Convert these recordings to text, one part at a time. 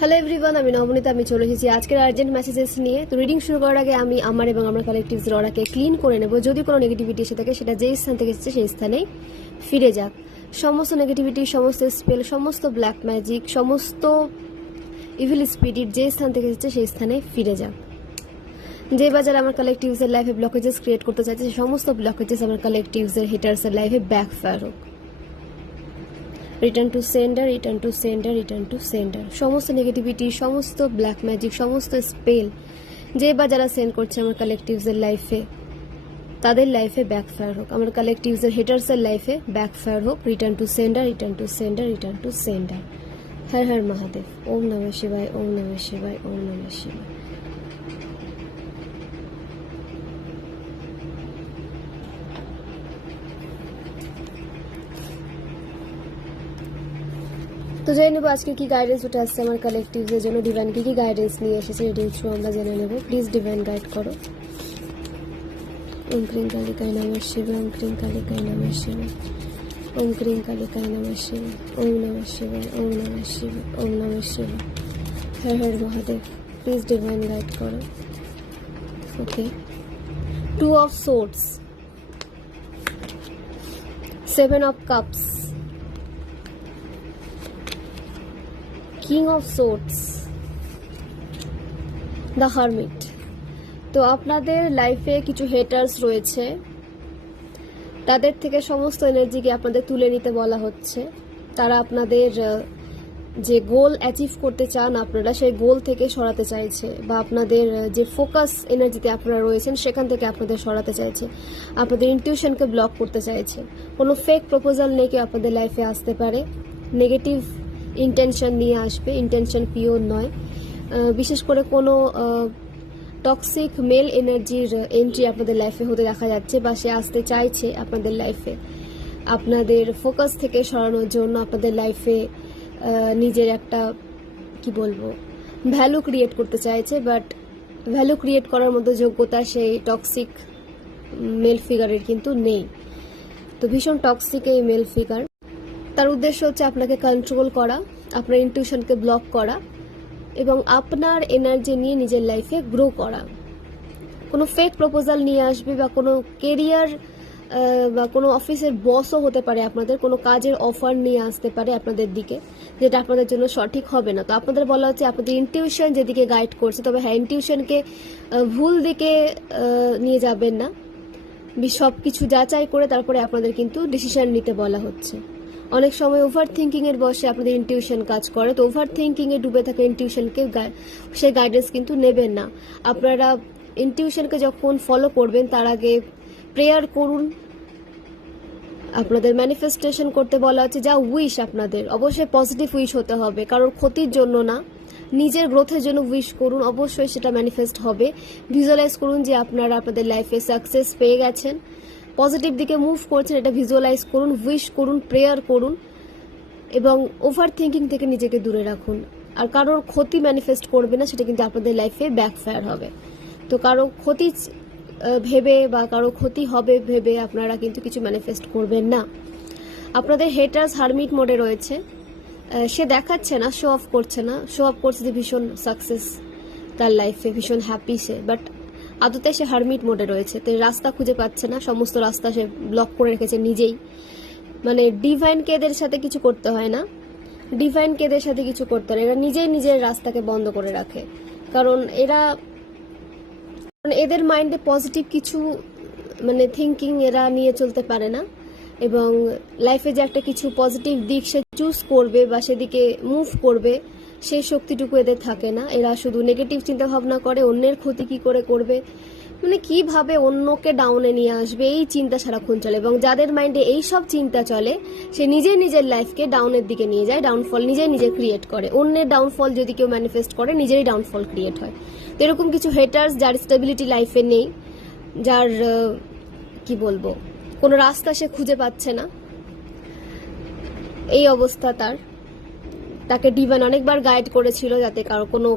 Hello everyone, আমি নবনীতা। আমি চলে এসেছি আজকের আর্জেন্ট মেসেজেস নিয়ে। তো রিডিং শুরু করার আগে আমি আমার এবং আমার কালেকটিভস অরাকে ক্লিন করে নেব। যদি কোনো নেগেটিভিটি এসে থাকে সেটা যেই স্থান থেকে এসেছে সেই স্থানেই ফিরে যাক। সমস্ত নেগেটিভিটি, সমস্ত স্পেল, সমস্ত ব্ল্যাক ম্যাজিক, সমস্ত ইভিল স্পিরিট যে স্থান থেকে এসেছে সেই স্থানে ফিরে যাক। যে বাজার আমার কালেকটিভসের লাইফে ব্লকেজেস ক্রিয়েট করতে চাইছে সেই সমস্ত ব্লকেজেস আমার কালেকটিভসের হিটার্সের লাইফে ব্যাকফায়ার হোক। Return to sender, return to sender, return to sender. সমস্ত নেগেটিভিটি, সমস্ত ব্ল্যাক ম্যাজিক, সমস্ত স্পেল যে বা যারা সেন্ড করছে আমার কালেকটিভসের লাইফে তাদের লাইফে ব্যাকফায়ার হোক। আমার কালেকটিভসের হেটার্সের লাইফে ব্যাকফায়ার হোক। Return to sender, return to sender, return to sender. Har Har Mahadev. Om নমঃ শিবায়, ওম নমঃ শিবায়, ওম নমঃ শিবায়। তো জেনে নেবো আজকে কি গাইডেন্স উঠে আসছে আমার কালেকটিভসের জন্য। ডিভাইন কি গাইডেন্স নিয়ে এসেছে রিডিং থ্রু আমরা জেনে নেব। প্লিজ ডিভাইন গাইড করো। ওম ক্রিং কালিকায় নমঃ শিবায়, ওম ক্রিং কালিকায় নমঃ শিবায়, ওম ক্রিং কালিকায় নমঃ শিবায়, ওম নমঃ শিবায়, ওম নমঃ শিবায়, ওম নমঃ শিবায়। হর Har Mahadev. Please divine guide করো। ওকে, 2 of swords, 7 of cups, King of Swords, The Hermit। তো আপনাদের লাইফে কিছু হেটার্স রয়েছে, তাদের থেকে সমস্ত এনার্জিকে আপনাদের তুলে নিতে বলা হচ্ছে। তারা আপনাদের যে গোল অ্যাচিভ করতে চান আপনারা সেই গোল থেকে সরাতে চাইছে, বা আপনাদের যে ফোকাস এনার্জিতে আপনারা রয়েছেন সেখান থেকে আপনাদের সরাতে চাইছে, আপনাদের ইনটিউশনকে ব্লক করতে চাইছে। কোনো ফেক প্রপোজাল নিয়ে কেউ আপনাদের লাইফে আসতে পারে, নেগেটিভ ইন্টেনশন নিয়ে আসবে, ইন্টেনশন পিওর নয়। বিশেষ করে কোনো টক্সিক মেল এনার্জির এন্ট্রি আপনাদের লাইফে হতে দেখা যাচ্ছে, বা সে আসতে চাইছে আপনাদের লাইফে আপনাদের ফোকাস থেকে সরানোর জন্য। আপনাদের লাইফে নিজের একটা কি বলবো ভ্যালু ক্রিয়েট করতে চাইছে, বাট ভ্যালু ক্রিয়েট করার মতো যোগ্যতা সেই টক্সিক মেল ফিগারের কিন্তু নেই। তো ভীষণ টক্সিক এই মেল ফিগার। তার উদ্দেশ্য হচ্ছে আপনাকে কন্ট্রোল করা, আপনার ইনটিউশনকে ব্লক করা এবং আপনার এনার্জি নিয়ে নিজের লাইফে গ্রো করা। কোনো ফেক প্রপোজাল নিয়ে আসবে, বা কোনো কেরিয়ার বা কোনো অফিসের বসও হতে পারে, আপনাদের কোনো কাজের অফার নিয়ে আসতে পারে আপনাদের দিকে, যেটা আপনাদের জন্য সঠিক হবে না। তো আপনাদের বলা হচ্ছে আপনাদের ইনটিউশন যেদিকে গাইড করছে, তবে হ্যাঁ, ইনটিউশনকে ভুল দিকে নিয়ে যাবেন না। সব কিছু যাচাই করে তারপরে আপনাদের কিন্তু ডিসিশন নিতে বলা হচ্ছে। অনেক সময় ওভার থিঙ্কিং এর বসে আপনাদের ইনটিউশন কাজ করে, তো ওভার থিঙ্কিং এ ডুবে থাকা ইনটিউশনকে সেই গাইডেন্স কিন্তু নেবেন না। আপনারা ইনটিউশনকে যখন ফলো করবেন তার আগে প্রেয়ার করুন। আপনাদের ম্যানিফেস্টেশন করতে বলা হচ্ছে, যা উইশ আপনাদের অবশ্যই পজিটিভ উইশ হতে হবে, কারোর ক্ষতির জন্য না, নিজের গ্রোথের জন্য উইশ করুন, অবশ্যই সেটা ম্যানিফেস্ট হবে। ভিজুয়ালাইজ করুন যে আপনারা আপনাদের লাইফে সাকসেস পেয়ে গেছেন, পজিটিভ দিকে মুভ করছেন, এটা ভিজুয়ালাইজ করুন, উইশ করুন, প্রেয়ার করুন এবং ওভার থিঙ্কিং থেকে নিজেকে দূরে রাখুন। আর কারোর ক্ষতি ম্যানিফেস্ট করবে না, সেটা কিন্তু আপনাদের লাইফে ব্যাকফায়ার হবে। তো কারো ক্ষতি ভেবে বা কারো ক্ষতি হবে ভেবে আপনারা কিন্তু কিছু ম্যানিফেস্ট করবেন না। আপনাদের হেটার্স হারমিট মোডে রয়েছে, সে দেখাচ্ছে না, শো অফ করছে না, শো অফ করছে যে ভীষণ সাকসেস তার লাইফে, ভীষণ হ্যাপি সে, বাট আদতে সে হারমিট মোডে রয়েছে। তো রাস্তা খুঁজে পাচ্ছে না, সমস্ত রাস্তা সে ব্লক করে রেখেছে নিজেই। মানে ডিভাইনকে এদের সাথে কিছু করতে হয় না, ডিভাইনকে এদের সাথে কিছু করতে হয় না, এরা নিজেই নিজের রাস্তাকে বন্ধ করে রাখে। কারণ এদের মাইন্ডে পজিটিভ কিছু থিঙ্কিং এরা নিয়ে চলতে পারে না, এবং লাইফে যে একটা কিছু পজিটিভ দিক সে চুজ করবে বা সেদিকে মুভ করবে সেই শক্তিটুকু এদের থাকে না। এরা শুধু নেগেটিভ চিন্তা ভাবনা করে, অন্যের ক্ষতি কি করে করবে, কিভাবে অন্যকে ডাউনে নিয়ে আসবে, এই চিন্তা সারাক্ষণ চলে। এবং যাদের মাইন্ডে এই সব চিন্তা চলে সে নিজের লাইফকে ডাউনের দিকে নিয়ে যায়, ডাউনফল নিজে ক্রিয়েট করে। অন্যের ডাউনফল যদি কেউ ম্যানিফেস্ট করে, নিজেরই ডাউনফল ক্রিয়েট হয়। তো এরকম কিছু হেটার্স যার স্টেবিলিটি লাইফে নেই, যার কি বলবো কোনো রাস্তা সে খুঁজে পাচ্ছে না, এই অবস্থা তাকে ডিভাইন অনেকবার গাইড করেছিল যাতে কারো কোনো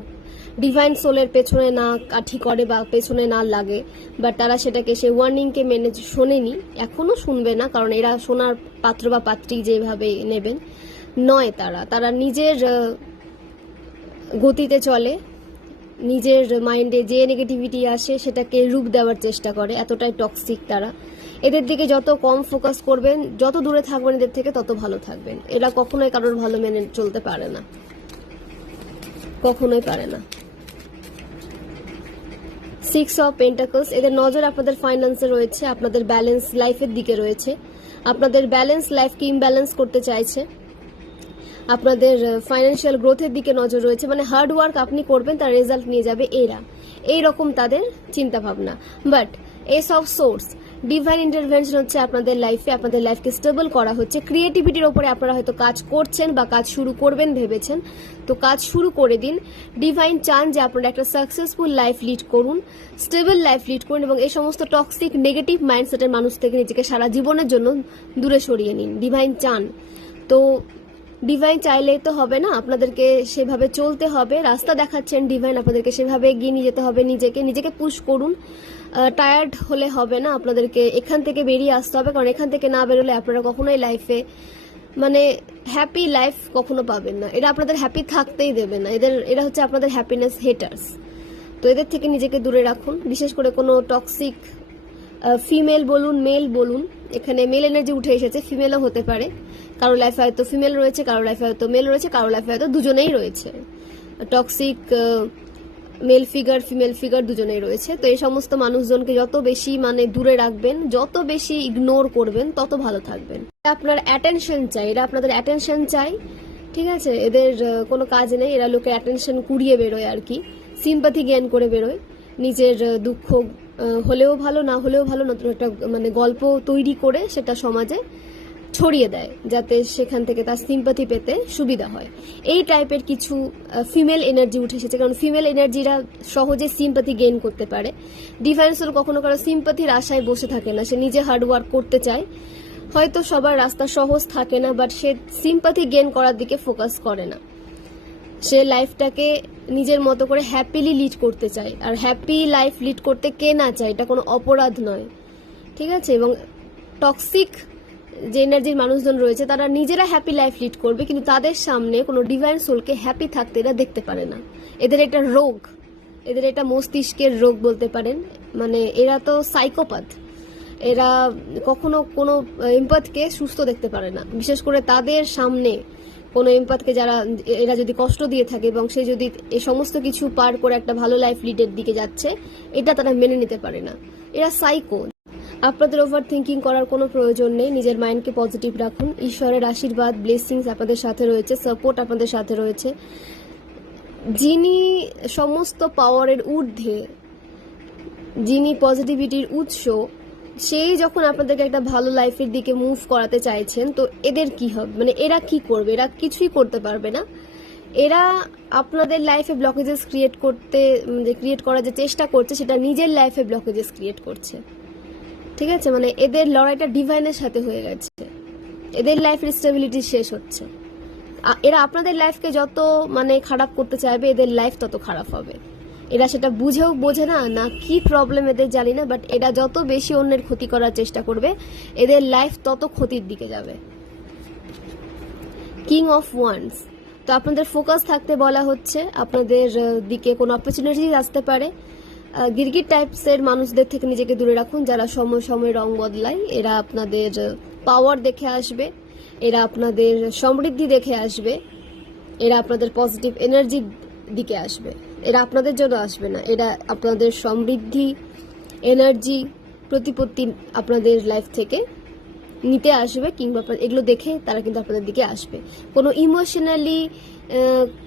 ডিভাইন সোলের পেছনে না কাঠি করে বা পেছনে না লাগে, বাট তারা সেটাকে সেই ওয়ার্নিংকে মেনে শোনেনি, এখনো শুনবে না। কারণ এরা শোনার পাত্র বা পাত্রী যেভাবে নেবেন নয়, তারা নিজের গতিতে চলে, নিজের মাইন্ডে যে নেগেটিভিটি আসে সেটাকে রূপ দেওয়ার চেষ্টা করে, এতটাই টক্সিক তারা। এদের দিকে যত কম ফোকাস করবেন, যত দূরে থাকবেন এদের থেকে, তত ভালো থাকবেন। এরা কখনোই কারোর ভালো মেনে চলতে পারে না, কখনোই পারে না। 6 অফ পেন্টাকলস, এদের নজর আপনাদের ফাইন্যান্সে রয়েছে, আপনাদের ব্যালেন্স লাইফের দিকে রয়েছে, আপনাদের ব্যালেন্স লাইফকে ইমব্যালেন্স করতে চাইছে, আপনাদের ফাইন্যান্সিয়াল গ্রোথের দিকে নজর রয়েছে। মানে হার্ড ওয়ার্ক আপনি করবেন, তার রেজাল্ট নিয়ে যাবে এরা, এইরকম তাদের চিন্তা ভাবনা। But S of swords, divine intervention হচ্ছে আপনাদের লাইফে, আপনাদের লাইফকে স্টেবল করা হচ্ছে। ক্রিয়েটিভিটির ওপরে আপনারা হয়তো কাজ করছেন বা কাজ শুরু করবেন ভেবেছেন, তো কাজ শুরু করে দিন। ডিভাইন চান যে আপনারা একটা সাকসেসফুল লাইফ লিড করুন, স্টেবল লাইফ লিড করুন, এবং এই সমস্ত টক্সিক নেগেটিভ মাইন্ডসেটের মানুষ থেকে নিজেকে সারা জীবনের জন্য দূরে সরিয়ে নিন। ডিভাইন চান, তো ডিভাইন চাইলেই তো হবে না, আপনাদেরকে সেভাবে চলতে হবে। রাস্তা দেখাচ্ছেন ডিভাইন, আপনাদেরকে সেভাবে এগিয়ে নিয়ে যেতে হবে। নিজেকে পুশ করুন। টায়ার্ড হলে হবে না, আপনাদেরকে এখান থেকে বেরিয়ে আসতে হবে, কারণ এখান থেকে না বেরোলে আপনারা কখনোই লাইফে মানে হ্যাপি লাইফ কখনো পাবেন না। এরা আপনাদের হ্যাপি থাকতেই দেবে না। এরা হচ্ছে আপনাদের হ্যাপিনেস হেটার্স। তো এদের থেকে নিজেকে দূরে রাখুন। বিশেষ করে কোনো টক্সিক ফিমেল বলুন, মেল বলুন, এখানে মেল এনার্জি উঠে এসেছে, ফিমেলও হতে পারে। কারো লাইফে হয়তো ফিমেল রয়েছে, কারো লাইফে হয়তো মেল রয়েছে, কারো লাইফে হয়তো দুজনেই রয়েছে। Toxic male figure, female figure দুজনেই রয়েছে। তো এই সমস্ত মানুষজনকে যত বেশি মানে দূরে রাখবেন, যত বেশি ইগনোর করবেন, তত ভালো থাকবেন। আপনার অ্যাটেনশন চাই, এরা আপনাদের অ্যাটেনশন চাই, ঠিক আছে? এদের কোনো কাজ নেই, এরা লোকের অ্যাটেনশন কুড়িয়ে বেরোয় আর কি, সিম্পাথি জ্ঞান করে বেরোয়। নিজের দুঃখ হলেও ভালো, না হলেও ভালো, নতুন একটা মানে গল্প তৈরি করে সেটা সমাজে ছড়িয়ে দেয়, যাতে সেখান থেকে তার সিম্পাথি পেতে সুবিধা হয়। এই টাইপের কিছু ফিমেল এনার্জি উঠে এসেছে, কারণ ফিমেল এনার্জিরা সহজে সিম্পাথি গেইন করতে পারে। ডিভাইন সোল কখনো কারো সিম্পাথির আশায় বসে থাকে না, সে নিজে হার্ডওয়ার্ক করতে চায়। হয়তো সবার রাস্তা সহজ থাকে না, বাট সে সিম্পাথি গেইন করার দিকে ফোকাস করে না। সে লাইফটাকে নিজের মতো করে হ্যাপিলি লিড করতে চায়। আর হ্যাপি লাইফ লিড করতে কে না চায়, এটা কোনো অপরাধ নয়, ঠিক আছে? এবং টক্সিক যে এনার্জির মানুষজন রয়েছে তারা নিজেরা হ্যাপি লাইফ লিড করবে, কিন্তু তাদের সামনে কোনো ডিভাইন সোলকে হ্যাপি থাকতে এরা দেখতে পারে না। এদের একটা রোগ, এদের এটা মস্তিষ্কের রোগ বলতে পারেন। মানে এরা তো সাইকোপ্যাথ, এরা কখনো কোনো এমপ্যাথকে সুস্থ দেখতে পারে না। বিশেষ করে তাদের সামনে কোনো এমপ্যাথকে এরা যদি কষ্ট দিয়ে থাকে এবং সে যদি এই সমস্ত কিছু পার করে একটা ভালো লাইফ লিডের দিকে যাচ্ছে, এটা তারা মেনে নিতে পারে না। এরা সাইকো। আপনাদের ওভার থিঙ্কিং করার কোনো প্রয়োজন নেই, নিজের মাইন্ডকে পজিটিভ রাখুন। ঈশ্বরের আশীর্বাদ, ব্লেসিংস আপনাদের সাথে রয়েছে, সাপোর্ট আপনাদের সাথে রয়েছে। যিনি সমস্ত পাওয়ারের ঊর্ধ্বে, যিনি পজিটিভিটির উৎস, সেই যখন আপনাদেরকে একটা ভালো লাইফের দিকে মুভ করাতে চাইছেন, তো এদের কি হবে? মানে এরা কি করবে? এরা কিছুই করতে পারবে না। এরা আপনাদের লাইফে ব্লকেজেস ক্রিয়েট করার যে চেষ্টা করছে, সেটা নিজের লাইফে ব্লকেজেস ক্রিয়েট করছে, ঠিক আছে? মানে এদের লড়াইটা ডিভাইনের সাথে হয়ে গেছে, এদের লাইফের স্টেবিলিটি শেষ হচ্ছে। এরা আপনাদের লাইফকে যত মানে খারাপ করতে চাইবে, এদের লাইফ তত খারাপ হবে। এরা সেটা বোঝে না কি প্রবলেম এদের জানি না, বাট এরা যত বেশি অন্যের ক্ষতি করার চেষ্টা করবে, এদের লাইফ তত ক্ষতির দিকে যাবে। কিং অফ ওয়ান্স, তো আপনাদের ফোকাস থাকতে বলা হচ্ছে। আপনাদের দিকে কোনো অপরচুনিটি আসতে পারে। গিরগিট টাইপসের মানুষদের থেকে নিজেকে দূরে রাখুন, যারা সময় রং বদলায়। এরা আপনাদের পাওয়ার দেখে আসবে, এরা আপনাদের সমৃদ্ধি দেখে আসবে, এরা আপনাদের পজিটিভ এনার্জির দিকে আসবে। এরা আপনাদের জন্য আসবে না, এরা আপনাদের সমৃদ্ধি, এনার্জি, প্রতিপত্তি আপনাদের লাইফ থেকে নিতে আসবে, কিংবা এগুলো দেখে তারা কিন্তু আপনাদের দিকে আসবে। কোনো ইমোশনালি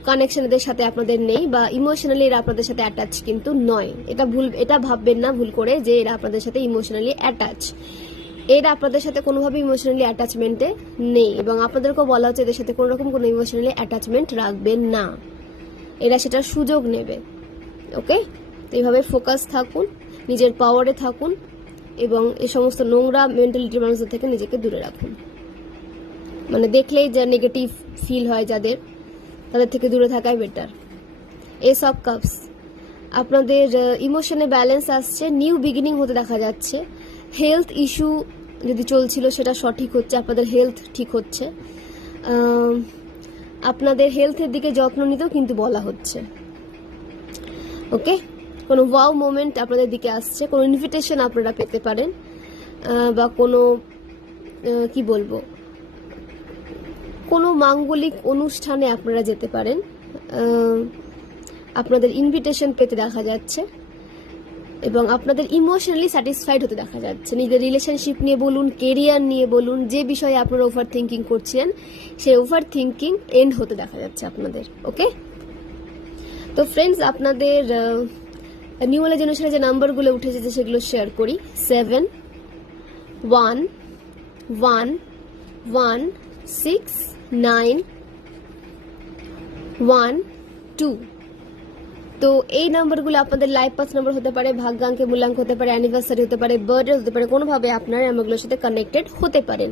কানেকশন এদের সাথে আপনাদের নেই, বা ইমোশনালি এরা আপনাদের সাথে অ্যাটাচ কিন্তু নয়। এটা ভাববেন না ভুল করে যে এরা আপনাদের সাথে ইমোশনালি অ্যাটাচ। এরা আপনাদের সাথে কোনোভাবে ইমোশনালি অ্যাটাচমেন্টে নেই, এবং আপনাদেরকেও বলা হচ্ছে এদের সাথে কোনো রকম কোনো ইমোশনালি অ্যাটাচমেন্ট রাখবেন না। এরা সেটার সুযোগ নেবে। ওকে, তো এইভাবে ফোকাস থাকুন, নিজের পাওয়ারে থাকুন, এবং এই সমস্ত নোংরা মেন্টালিটির মানুষদের থেকে নিজেকে দূরে রাখুন। মানে দেখলেই যা নেগেটিভ ফিল হয় যাদের, তাদের থেকে দূরে থাকাই বেটার। এস অফ কাপস, আপনাদের ইমোশনে ব্যালেন্স আসছে, নিউ বিগিনিং হতে দেখা যাচ্ছে। হেলথ ইস্যু যদি চলছিল সেটা সঠিক হচ্ছে, আপনাদের হেলথ ঠিক হচ্ছে। আপনাদের হেলথের দিকে যত্ন নিতেও কিন্তু বলা হচ্ছে। ওকে, কোনো ওয়াও মোমেন্ট আপনাদের দিকে আসছে, কোনো ইনভিটেশন আপনারা পেতে পারেন, বা কোনো কি বলবো, কোনো মাঙ্গলিক অনুষ্ঠানে আপনারা যেতে পারেন, আপনাদের ইনভিটেশন পেতে দেখা যাচ্ছে এবং আপনাদের ইমোশনালি স্যাটিসফাইড হতে দেখা যাচ্ছে। নিজেদের রিলেশনশিপ নিয়ে বলুন, কেরিয়ার নিয়ে বলুন, যে বিষয়ে আপনারা ওভার থিঙ্কিং করছিলেন সেই ওভার থিঙ্কিং এন্ড হতে দেখা যাচ্ছে আপনাদের। ওকে, তো ফ্রেন্ডস, আপনাদের নিউমোলজি জেনারেশনে যে নাম্বারগুলো উঠেছে সেগুলো শেয়ার করি। 7 1 1 1 6 9 1 2। তো এই নাম্বারগুলো আপনাদের লাইফ পাস নাম্বার হতে পারে, ভাগ্যাঙ্কে মূল্যাঙ্ক হতে পারে, অ্যানিভার্সারি হতে পারে, বার্থডে হতে পারে, কোনোভাবে আপনারা নাম্বারগুলোর সাথে কানেক্টেড হতে পারেন।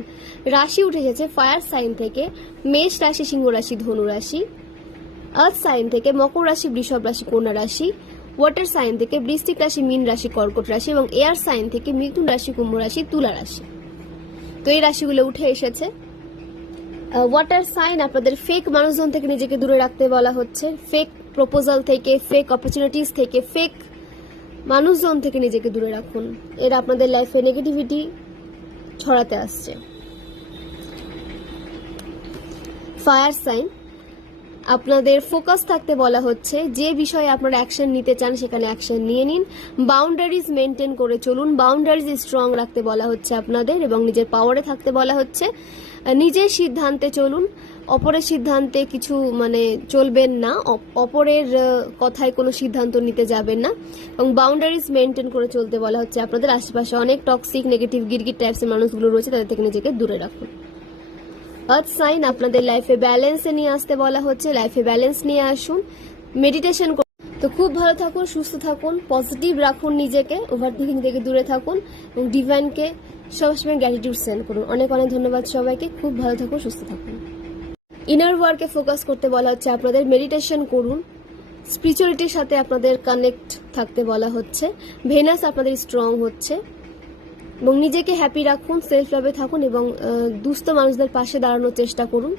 রাশি উঠে এসেছে ফায়ার সাইন থেকে মেষ রাশি, সিংহ রাশি, ধনু রাশি। আর্থ সাইন থেকে মকর রাশি, বৃষভ রাশি, কন্যা রাশি। ওয়াটার সাইন থেকে বৃশ্চিক রাশি, মীন রাশি, কর্কট রাশি এবং এয়ার সাইন থেকে মিথুন রাশি, কুম্ভ রাশি, তুলা রাশি। তো এই রাশিগুলো উঠে এসেছে। ওয়াটার সাইন, আপনাদের ফেক মানুষজন থেকে নিজেকে দূরে রাখতে বলা হচ্ছে, ফেক প্রপোজাল থেকে, ফেক অপরচুনিটিস থেকে, ফেক মানুষজন থেকে নিজেকে দূরে রাখুন। এরা আপনাদের লাইফে নেগেটিভিটি ছড়াতে আসছে। ফায়ার সাইন, আপনাদের ফোকাস থাকতে বলা হচ্ছে, যে বিষয়ে আপনারা অ্যাকশন নিতে চান সেখানে অ্যাকশন নিয়ে নিন। বাউন্ডারিজ মেনটেন করে চলুন, বাউন্ডারিজ স্ট্রং রাখতে বলা হচ্ছে আপনাদের এবং নিজের পাওয়ারে থাকতে বলা হচ্ছে। নিজের সিদ্ধান্তে চলুন, অপরের সিদ্ধান্তে কিছু চলবেন না, অপরের কথায় কোনো সিদ্ধান্ত নিতে যাবেন না এবং বাউন্ডারিজ মেনটেন করে চলতে বলা হচ্ছে আপনাদের। আশেপাশে অনেক টক্সিক, নেগেটিভ, গিরগিট টাইপসের মানুষগুলো রয়েছে, তাদের থেকে নিজেকে দূরে রাখুন। আর্থ সাইন, আপনাদের লাইফে ব্যালেন্সে নিয়ে আসতে বলা হচ্ছে, লাইফে ব্যালেন্স নিয়ে আসুন, মেডিটেশন করুন। তো খুব ভালো থাকুন, সুস্থ থাকুন, পজিটিভ রাখুন নিজেকে, ওভার থিঙ্কিং থেকে দূরে থাকুন এবং ডিভাইনকে সবসময় গ্র্যাটিটিউড সেন্ড করুন। অনেক অনেক ধন্যবাদ সবাইকে, খুব ভালো থাকুন, সুস্থ থাকুন। ইনার ওয়ার্কে ফোকাস করতে বলা হচ্ছে আপনাদের, মেডিটেশন করুন, স্পিরিচুয়ালিটির সাথে আপনাদের কানেক্ট থাকতে বলা হচ্ছে, ভেনাস আপনাদের স্ট্রং হচ্ছে এবং নিজেকে হ্যাপি রাখুন, সেলফ লাভে থাকুন এবং দুস্থ মানুষদের পাশে দাঁড়ানোর চেষ্টা করুন।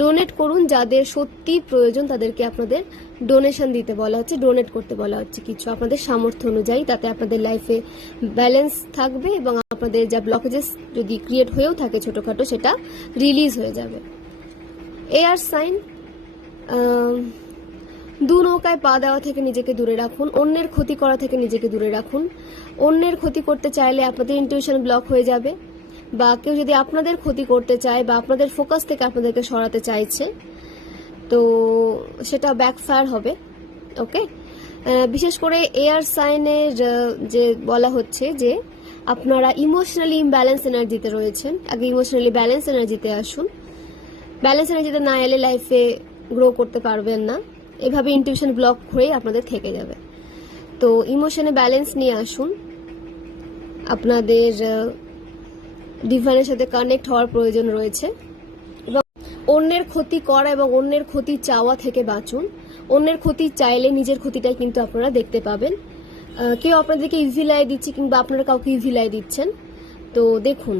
ডোনেট করুন, যাদের সত্যি প্রয়োজন তাদেরকে আপনাদের ডোনেশন দিতে বলা হচ্ছে, ডোনেট করতে বলা হচ্ছে কিছু আপনাদের সামর্থ্য অনুযায়ী, তাতে আপনাদের লাইফে ব্যালেন্স থাকবে এবং আপনাদের যা ব্লকেজেস যদি ক্রিয়েট হয়েও থাকে ছোটোখাটো, সেটা রিলিজ হয়ে যাবে। এয়ার সাইন, দু নৌকায় পা দেওয়া থেকে নিজেকে দূরে রাখুন, অন্যের ক্ষতি করা থেকে নিজেকে দূরে রাখুন। অন্যের ক্ষতি করতে চাইলে আপনাদের ইনটিউশন ব্লক হয়ে যাবে, বা কেউ যদি আপনাদের ক্ষতি করতে চায় বা আপনাদের ফোকাস থেকে আপনাদেরকে সরাতে চাইছে তো সেটা ব্যাকফায়ার হবে। ওকে, বিশেষ করে এয়ার সাইনের যে বলা হচ্ছে যে আপনারা ইমোশনালি ইমব্যালেন্স এনার্জিতে রয়েছেন, আগে ইমোশনালি ব্যালেন্স এনার্জিতে আসুন। ব্যালেন্স এনার্জিতে না এলে লাইফে গ্রো করতে পারবেন না, এভাবে ইনটিউশন ব্লক হয়ে আপনাদের থেকে যাবে। তো ইমোশনে ব্যালেন্স নিয়ে আসুন, আপনাদের ডিভাইনের সাথে কানেক্ট হওয়ার প্রয়োজন রয়েছে এবং অন্যের ক্ষতি করা এবং অন্যের ক্ষতি চাওয়া থেকে বাঁচুন। অন্যের ক্ষতি চাইলে নিজের ক্ষতিটাই কিন্তু আপনারা দেখতে পাবেন। কেউ আপনাদেরকে ইভিলাই দিচ্ছে কিংবা আপনারা কাউকে ইভিলাই দিচ্ছেন, তো দেখুন,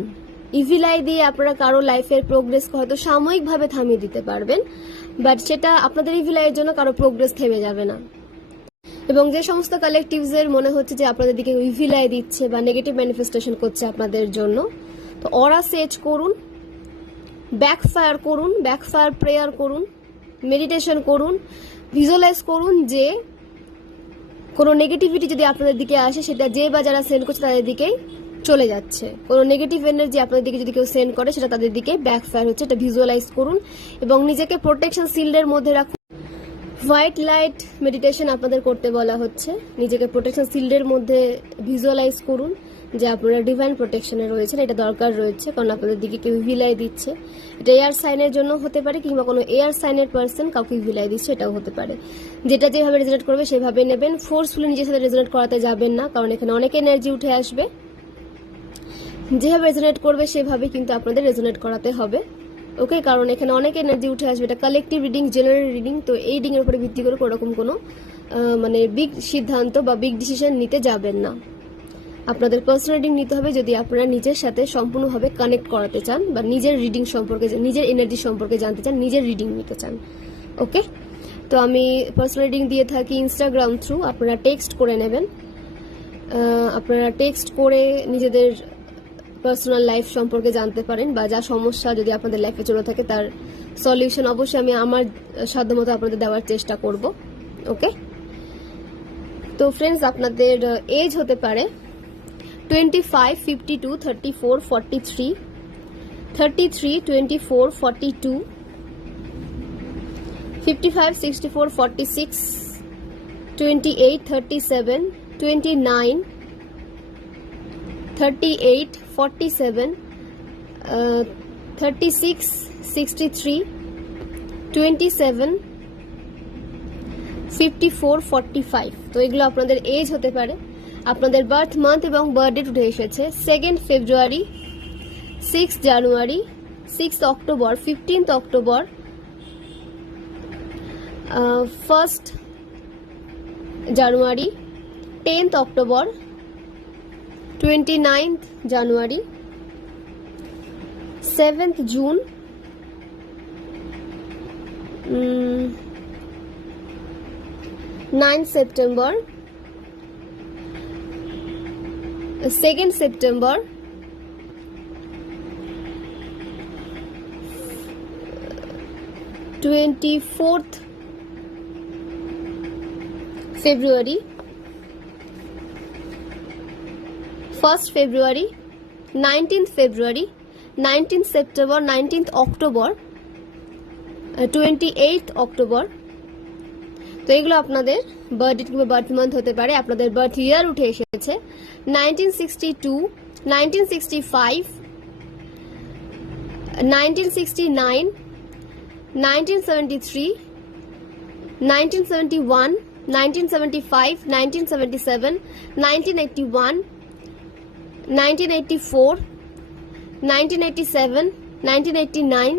ইভিলাই দিয়ে আপনারা কারো লাইফের প্রোগ্রেস হয়তো সাময়িকভাবে থামিয়ে দিতে পারবেন, বাট সেটা আপনাদের ইভিলাইয়ের জন্য কারো প্রোগ্রেস থেমে যাবে না। এবং যে সমস্ত কালেকটিভসের মনে হচ্ছে যে আপনাদের দিকে ইভিলাই দিচ্ছে বা নেগেটিভ ম্যানিফেস্টেশন করছে আপনাদের জন্য, তো অরা সেজ করুন, ব্যাকফায়ার করুন, ব্যাকফায়ার প্রেয়ার করুন, মেডিটেশন করুন, ভিজুয়ালাইজ করুন যে কোনো নেগেটিভিটি যদি আপনাদের দিকে আসে সেটা যে বা যারা সেন্ড করছে তাদের দিকেই চলে যাচ্ছে। কোনো নেগেটিভ এনার্জি আপনাদের দিকে যদি কেউ সেন্ড করে সেটা তাদের দিকে ব্যাকফায়ার হচ্ছে, এটা ভিজুয়ালাইজ করুন এবং নিজেকে প্রোটেকশন শিল্ডের মধ্যে রাখুন। হোয়াইট লাইট মেডিটেশন আপনাদের করতে বলা হচ্ছে, নিজেকে প্রোটেকশন শিল্ডের মধ্যে ভিজুয়ালাইজ করুন যে আপনারা ডিভাইন প্রোটেকশনে রয়েছেন, এটা দরকার রয়েছে কারণ আপনাদের দিকে কেউ ভিলাই দিচ্ছে। এটা এয়ার সাইনের জন্য হতে পারে কিংবা কোনো এয়ার সাইনের পার্সন কাউকে ভিলাই দিচ্ছে, এটাও হতে পারে। যেটা যেভাবে রেজোনেট করবে সেভাবে নেবেন, ফোর্সফুলি নিজের সাথে রেজোনেট করাতে যাবেন না কারণ এখানে অনেক এনার্জি উঠে আসবে। যেভাবে রেজোনেট করবে সেভাবে কিন্তু আপনাদের রেজোনেট করাতে হবে। ওকে, কারণ এখানে অনেক এনার্জি উঠে আসবে, এটা কালেকটিভ রিডিং, জেনারেল রিডিং, তো এই রিডিং এর উপরে ভিত্তি করে কোনোরকম কোনো বিগ সিদ্ধান্ত বা বিগ ডিসিশন নিতে যাবেন না। আপনাদের পার্সোনাল রিডিং নিতে হবে যদি আপনারা নিজের সাথে সম্পূর্ণভাবে কানেক্ট করাতে চান বা নিজের রিডিং সম্পর্কে, নিজের এনার্জি সম্পর্কে জানতে চান, নিজের রিডিং নিতে চান। ওকে, তো আমি পার্সোনাল রিডিং দিয়ে থাকি ইনস্টাগ্রাম থ্রু। আপনারা টেক্সট করে নেবেন, আপনারা টেক্সট করে নিজেদের পার্সোনাল লাইফ সম্পর্কে জানতে পারেন বা যা সমস্যা যদি আপনাদের লাইফে চলে থাকে তার সলিউশন অবশ্যই আমি আমার সাধ্যমতো আপনাদের দেওয়ার চেষ্টা করব। ওকে, তো ফ্রেন্ডস, আপনাদের এজ হতে পারে 25, 52, 34, 43, 33, 24, 42, 55, 64, 46, 28, 37, 29, 38, 47, 36, 63, 27, 54, 45। তো এগুলো আপনাদের এজ হতে পারে। আপনাদের বার্থ মান্থ এবং বার্থ ডেট উঠে এসেছে 2 ফেব্রুয়ারি, 6 জানুয়ারি, 6 অক্টোবর, 15 অক্টোবর, 1 জানুয়ারি, 10 অক্টোবর, 29 জানুয়ারি, 7 জুন, 9 সেপ্টেম্বর, 2 সেপ্টেম্বর, 24 ফেব্রুয়ারি, 1 ফেব্রুয়ারি, 19 ফেব্রুয়ারি, 19 সেপ্টেম্বর, 19 অক্টোবর, 28 অক্টোবর। তো এগুলো আপনাদের বার্থ ডেট কিংবা বার্থ মান্থ হতে পারে। আপনাদের বার্থ ইয়ার উঠে এসেছে 1962, 1965, 1969, 1973, 1971, 1975, 1977, 1981, 1984, 1987, 1989,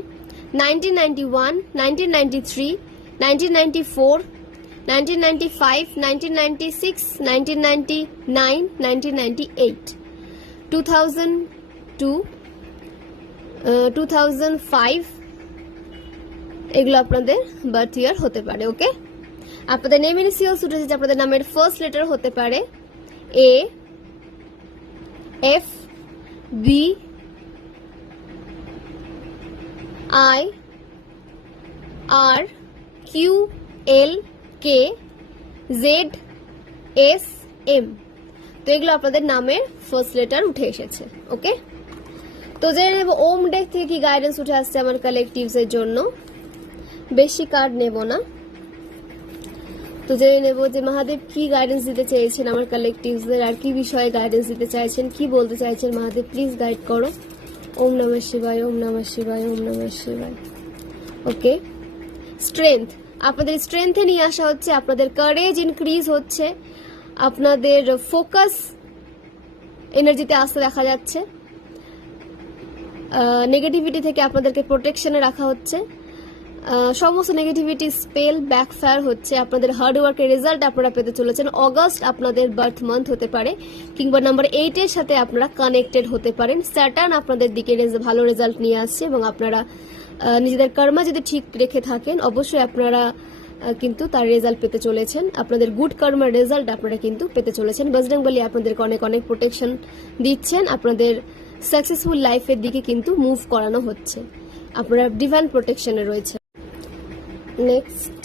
1991, 1993, 1994, 1995, 1996, 1999, 1998, 2002, 2005, এগুলো আপনাদের বার্থ ইয়ার হতে পারে। ওকে, আপনাদের নেম ইনিশিয়ালস উঠে এসেছে। আপনাদের নামের ফার্স্ট লেটার হতে পারে A, F, B, I, R, Q, L, K, Z, S, M. তো এগুলো আপনাদের নামের ফার্স্ট লেটার উঠে এসেছে। ওকে, তো জেনে নেব ওম ডেক থেকে কি গাইডেন্স উঠে আসছে আমার কালেকটিভস এর জন্য। বেশি কার্ড নেব না, তো জেনে নেব যে মহাদেব কি গাইডেন্স দিতে চেয়েছেন আমার কালেকটিভস এর, আর কি বিষয়ে গাইডেন্স দিতে চাইছেন, কি বলতে চাইছেন। মহাদেব প্লিজ গাইড করো। ওম নমঃ শিবায়, ওম নমঃ শিবায়, ওম নমঃ শিবায়। ওকে, স্ট্রেংথ, আপনাদের স্ট্রেংথে নিয়ে আসা হচ্ছে, আপনাদের কারেজ ইনক্রিজ হচ্ছে, আপনাদের ফোকাস এনার্জিতে আসতে দেখা যাচ্ছে, নেগেটিভিটি থেকে আপনাদেরকে প্রোটেকশনে রাখা হচ্ছে, সমস্ত নেগেটিভিটি স্পেল ব্যাকফায়ার হচ্ছে, আপনাদের হার্ডওয়ার্কের রেজাল্ট আপনারা পেতে চলেছেন। অগাস্ট আপনাদের বার্থ মান্থ হতে পারে, কিংবা নাম্বার 8 এর সাথে আপনারা কানেক্টেড হতে পারেন। স্যাটার্ন আপনাদের দিকে ভালো রেজাল্ট নিয়ে আসছে এবং আপনারা নিজেদের কর্মা যদি ঠিক রেখে থাকেন অবশ্যই আপনারা কিন্তু তার রেজাল্ট পেতে চলেছেন। আপনাদের গুড কর্মার রেজাল্ট আপনারা কিন্তু পেতে চলেছেন। বজরং বলি আপনাদেরকে অনেক অনেক প্রোটেকশন দিচ্ছেন, আপনাদের সাকসেসফুল লাইফের দিকে কিন্তু মুভ করানো হচ্ছে, আপনারা ডিভাইন প্রোটেকশনে রয়েছে। নেক্সট,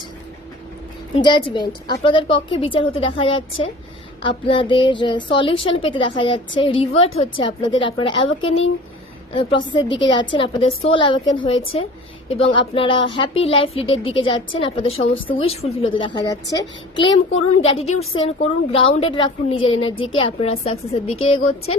জাজমেন্ট, আপনাদের পক্ষে বিচার হতে দেখা যাচ্ছে, আপনাদের সলিউশন পেতে দেখা যাচ্ছে, রিভার্ট হচ্ছে আপনাদের, আপনারা অ্যাওয়াকেনিং প্রসেসের দিকে যাচ্ছেন, আপনাদের সোল অ্যাওয়াকেন হয়েছে এবং আপনারা হ্যাপি লাইফ লিডের দিকে যাচ্ছেন, আপনাদের সমস্ত উইশ ফুলফিল হতে দেখা যাচ্ছে। ক্লেম করুন, গ্র্যাটিটিউড সেন্ড করুন, গ্রাউন্ডেড রাখুন নিজের এনার্জিকে, আপনারা সাকসেসের দিকে এগোচ্ছেন।